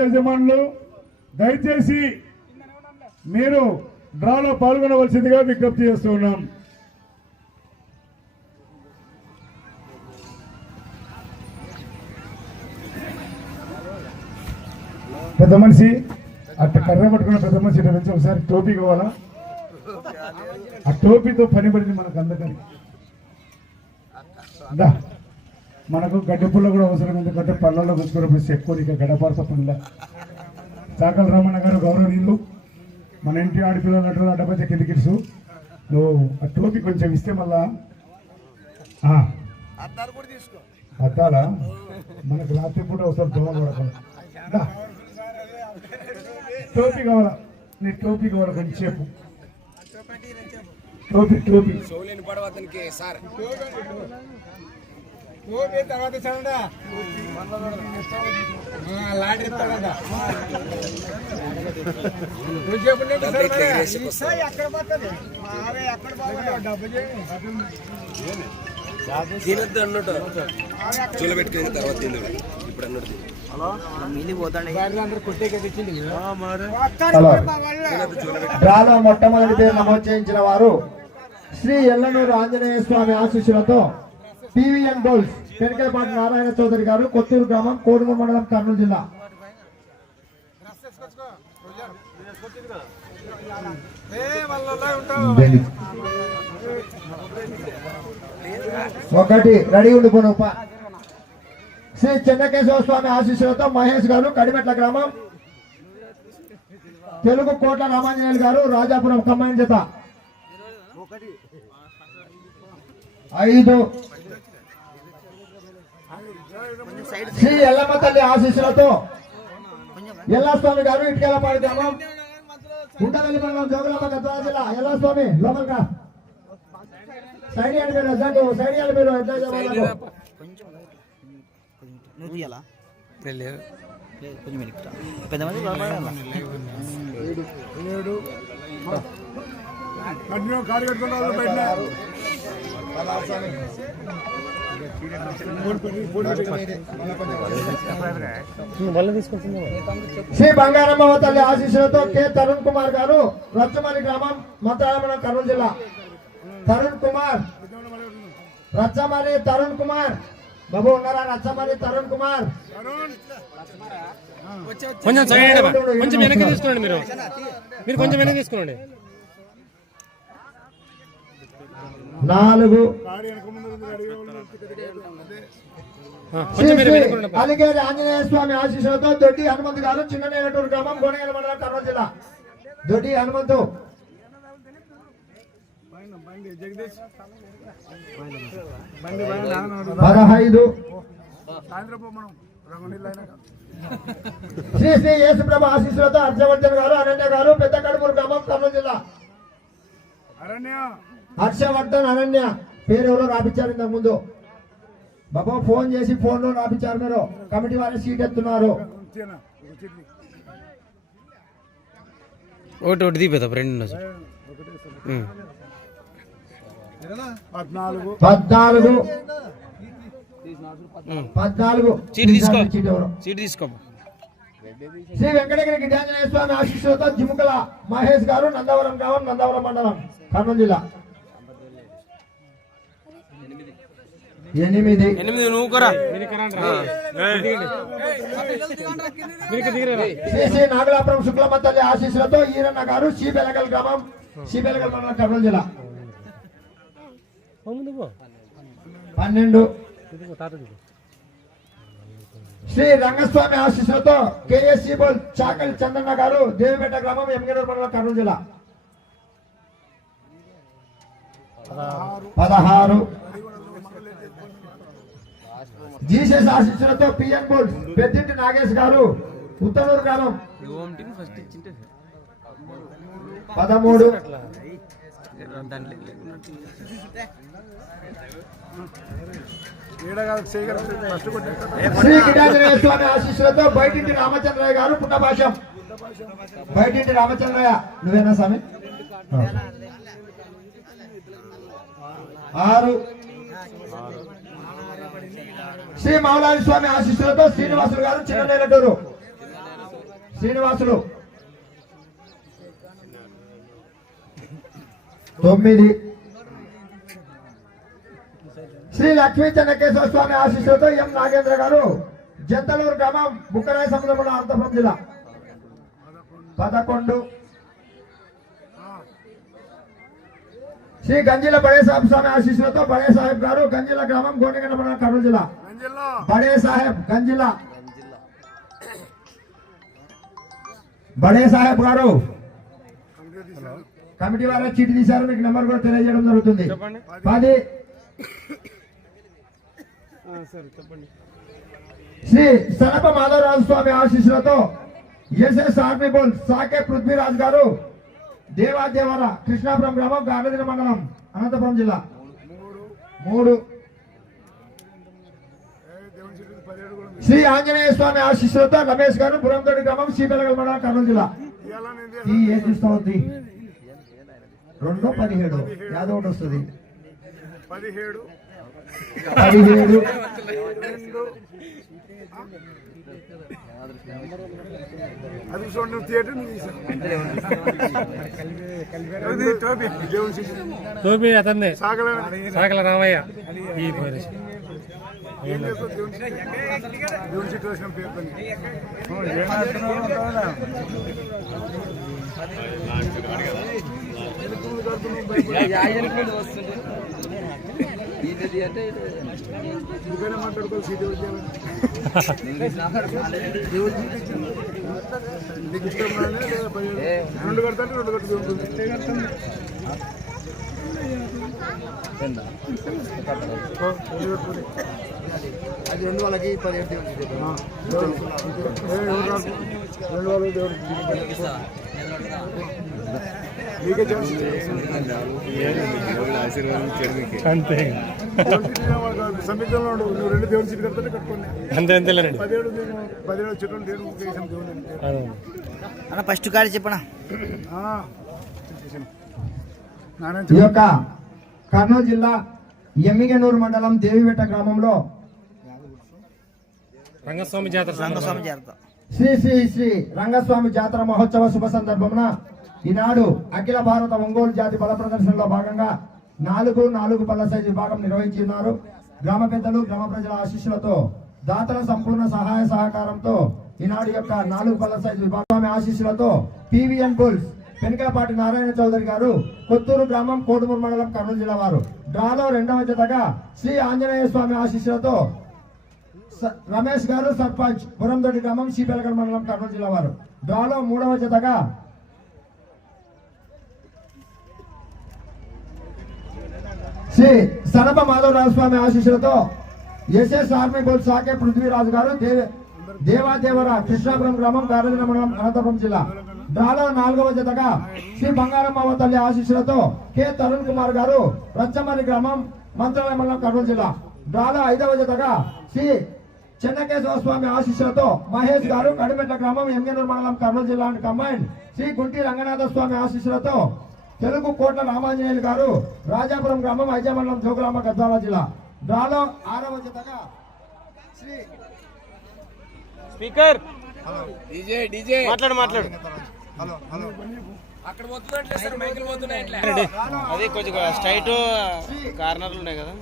యజమానులు దయచేసి మీరు డ్రాలో పాల్గొనవలసిందిగా విజ్ఞప్తి చేస్తున్నాం పెద్ద మనిషి అట్ట కర్ర పట్టుకున్న పెద్ద మనిషి ఇటు నుంచి ఒకసారి టోపీ కావాలా? ఆ టోపీతో పని పడింది మనకు అందకని మనకు గడ్డి పుల్ల కూడా అవసరం ఎందుకంటే పళ్ళల్లో కూర్చున్నప్పుడు ఎక్కువ ఇక గడపారత పుల్ల చాకల రమణ గారు గౌరవనీయులు మన ఇంటి ఆడపిల్లలు అటు అడ్డపచ్చ కిందికిడుసు నువ్వు ఆ టోపీ కొంచెం ఇస్తే మళ్ళా అద్దాలా మనకు రాత్రి పూట వస్తారు దోమలు పడకుండా దా. టోపీ కావాలా? నీ టోపీ కావాలా కొంచెం సేపు టోపీ టోపీ. సార్ తర్వాత చదవడా లాటరీ ఇస్తాడా నువ్వు చెప్పినట్టు డబ్బు ఇట్లా ఎగరేసి వస్తాడు. ఎక్కడ పోతుంది మావే ఎక్కడ పోతుంది డబ్బు తినద్దు అన్నట్టు. చూల పెట్టుకుని తర్వాత తిందుడు ఇప్పుడు అన్నట్టు డ్రాలో మొట్టమొదటి పేరు నమోదు చేయించిన వారు శ్రీ ఎల్లనూరు ఆంజనేయ స్వామి ఆశీస్సులతో బీవీఎన్ గోల్స్ పెనకలపాటి నారాయణ చౌదరి గారు కొత్తూరు గ్రామం కోడుగు మండలం కర్నూలు జిల్లా. ఒకటి రెడీ ఉండిపోను ఉప శ్రీ చెన్నకేశ్వర స్వామి ఆశీస్సులతో మహేష్ గారు కడిమెట్ల గ్రామం తెలుగు కోట్ల రామాంజనేయులు గారు రాజాపురం కమ్మాయిన జత. ఐదు శ్రీ ఎల్లమ్మ తల్లి ఆశీస్సులతో ఎల్లాస్వామి గారు ఇటుకెళ్ళపాడు గ్రామం. గుంటవెల్లి మండలం జోగులాంబ గద్వాల జిల్లా. ఎల్లాస్వామి లోపలిగా సైడ్ మీరు ఎగ్జాక్ట్ సైడ్ ఇవ్వండి మీరు ఇయ్యాలా శ్రీ బంగారమ్మ తల్లి ఆశీస్సులతో కె. తరుణ్ కుమార్ గారు రచ్చమని గ్రామం మతాయమనం కర్నూలు జిల్లా. తరుణ్ కుమార్ రచ్చమని తరుణ్ కుమార్. బాబు ఉన్నారా? రచ్చమని తరుణ్ కుమార్. కొంచెం కొంచెం వెనక్కి తీసుకోండి మీరు. మీరు కొంచెం వెనక్కి తీసుకోండి. నాలుగు. అలిగేరి ఆంజనేయ స్వామి ఆశీస్సులతో దొడ్డి హనుమంతు గారు చిన్న నేలటూరు గ్రామం గోనగల మండలం కర్నూలు జిల్లా. దొడ్డి హనుమంతు. పదహైదు. శ్రీ శ్రీ యేసుప్రభ ఆశీస్సులతో హర్షవర్ధన్ గారు అనన్య గారు పెద్ద కడుమూరు గ్రామం కర్నూలు జిల్లా. హర్షవర్ధన్ అనన్య పేరు ఎవరో రాపించారు ఇంతకు ముందు? బాబా ఫోన్ చేసి ఫోన్లో రాపించారు మీరు. కమిటీ వారి సీట్ ఎత్తున్నారు. ఒకటి ఒకటి తీపేదా రెండు ఉమ్. పద్నాలుగు. పద్నాలుగు. చీటి తీసుకో. చీటి తీసుకో. శ్రీ వెంకటగిరి గిరిజాంజనేయ స్వామి ఆశీస్సులతో జిముకల మహేష్ గారు నందవరం గ్రామం నందవరం మండలం కర్నూలు జిల్లా. ఎనిమిది. ఎనిమిది నువ్వు కొరా. శ్రీ శ్రీ నాగలాపురం శుక్లమ్మ తల్లి ఆశీస్సులతో ఈరన్న గారు శ్రీబెలగల్ గ్రామం శ్రీబెలగల్ మండలం కర్నూలు జిల్లా. పన్నెండు. శ్రీ రంగస్వామి ఆశీస్సులతో కేఎస్సి బోల్ చాకలి చంద్రన్న గారు దేవిపేట గ్రామం ఎమ్మిగనూరు మండలం కర్నూలు జిల్లా. పదహారు. జీసస్ ఆశీస్సులతో పిఎన్ బోల్ పెద్దింటి నాగేష్ గారు ఉత్తనూరు గ్రామం. పదమూడు. శ్రీ గిడాంజనేయ స్వామి ఆశీస్సులతో బయటింటి రామచంద్రయ్య గారు పుట్టభాషం బయటింటి రామచంద్రయ్య నువ్వేనా స్వామి? ఆరు. శ్రీ మౌలాలి స్వామి ఆశీస్సులతో శ్రీనివాసులు గారు చిన్న నేలటూరు శ్రీనివాసులు. తొమ్మిది. శ్రీ లక్ష్మీ చెన్నకేశ్వర స్వామి ఆశీస్సులతో ఎం నాగేంద్ర గారు జంతలూరు గ్రామం బుక్కరాయ సముద్రంలో అనంతపురం జిల్లా. పదకొండు. శ్రీ గంజిల బడే సాహెబ్ స్వామి ఆశీస్సులతో బడే సాహెబ్ గారు గంజిల గ్రామం గోనిగండ మండలం కర్నూలు జిల్లా. బడే సాహెబ్ గంజిల. బడే సాహెబ్ గారు కమిటీ వారు చీటి తీశారు మీకు నెంబర్ కూడా తెలియజేయడం జరుగుతుంది. పది. సరే చెప్పండి. శ్రీ సనప మాధవరాజు స్వామి ఆశీస్సులతో ఎస్ఎస్ ఆర్మీ బోల్ సాకే పృథ్వీరాజ్ గారు దేవాదేవర కృష్ణాపురం గ్రామం గాంధీ మండలం అనంతపురం జిల్లా. మూడు. శ్రీ ఆంజనేయ స్వామి ఆశీస్సులతో రమేష్ గారు బురంతోడి గ్రామం శ్రీపెలగల్ మండలం కర్నూలు జిల్లా. ఈ ఏం తీసుకోవద్ది రెండు పదిహేడు. యాదో ఒకటి వస్తుంది. పదిహేడు. పదిహేడు. అది చూడండి థియేటర్ టోపీ. టోపీ అతన్నే. సాగలే సాగల రామయ్య. ఏం చేస్తావు? దేవుని? దేవుని సిచ్యువేషన్ మాట్లాడుకోవాలి సీట్ నీకు ఇష్టం పదిహేడు? రెండు కడతా రెండు కట్టు ఉంటుంది రెండు. అది రెండు వాళ్ళకి పదిహేడు? రెండు వాళ్ళు దేవుడు అంతే ఉండు. నువ్వు రెండు కడతానే కట్టుకోండి అంతే అంతేలేండి పదిహేడు పదిహేడు చెట్లు దేవుడు చేసాం. అన్న ఫస్ట్ కాడి చెప్పనా ఈ యొక్క కర్నూలు జిల్లా ఎమ్మిగనూరు మండలం దేవివెట్ట గ్రామంలో రంగస్వామి జాతర రంగస్వామి చేరతా శ్రీ శ్రీ శ్రీ రంగస్వామి జాతర మహోత్సవ శుభ సందర్భమున ఈనాడు అఖిల భారత ఒంగోలు జాతి బల ప్రదర్శనలో భాగంగా నాలుగు నాలుగు పళ్ళ సైజు విభాగం నిర్వహించి ఉన్నారు గ్రామ పెద్దలు గ్రామ ప్రజల ఆశీస్సులతో దాతల సంపూర్ణ సహాయ సహకారంతో ఈనాడు యొక్క నాలుగు పళ్ళ సైజు విభాగం ఆశీస్సులతో పివిఎన్ బుల్స్ పెనకలపాటి నారాయణ చౌదరి గారు కొత్తూరు గ్రామం కోడుమూరు మండలం కర్నూలు జిల్లా వారు. డ్రాలో రెండవ జతగా శ్రీ ఆంజనేయ స్వామి ఆశీస్సులతో రమేష్ గారు సర్పంచ్ పురందొడ్డి గ్రామం శ్రీపెలగడ మండలం కర్నూలు జిల్లా వారు. డ్రాలో మూడవ జతగా శ్రీ సనప మాధవరాజు స్వామి ఆశీస్సులతో ఎస్ఎస్ ఆర్మీ బోల్ సాకే పృథ్వీరాజు గారు దేవాదేవర కృష్ణాపురం గ్రామం గారజన మండలం అనంతపురం జిల్లా. డ్రాలో నాలుగవ జతగా శ్రీ బంగారమ్మ తల్లి ఆశీస్సులతో కె. తరుణ్ కుమార్ గారు రచ్చమని గ్రామం మంత్రాలయ మండలం కర్నూలు జిల్లా. డ్రాలో ఐదవ జతగా శ్రీ చెన్నకేశ్వర స్వామి ఆశీస్సులతో మహేష్ గారు కడిమెట్ల గ్రామం ఎంగనూరు మండలం కర్నూలు జిల్లా అండ్ కంబైన్ శ్రీ గుంటి రంగనాథ స్వామి ఆశీస్సులతో తెలుగు కోట్ల రామాంజనేయులు గారు రాజాపురం గ్రామం ఐజా మండలం జోగులాంబ గద్వాల జిల్లా. డ్రాలో ఆరవ జతగా శ్రీ స్పీకర్! మాట్లాడు మాట్లాడు. అది కొంచెం స్ట్రైట్ కార్నర్లు ఉన్నాయి కదా.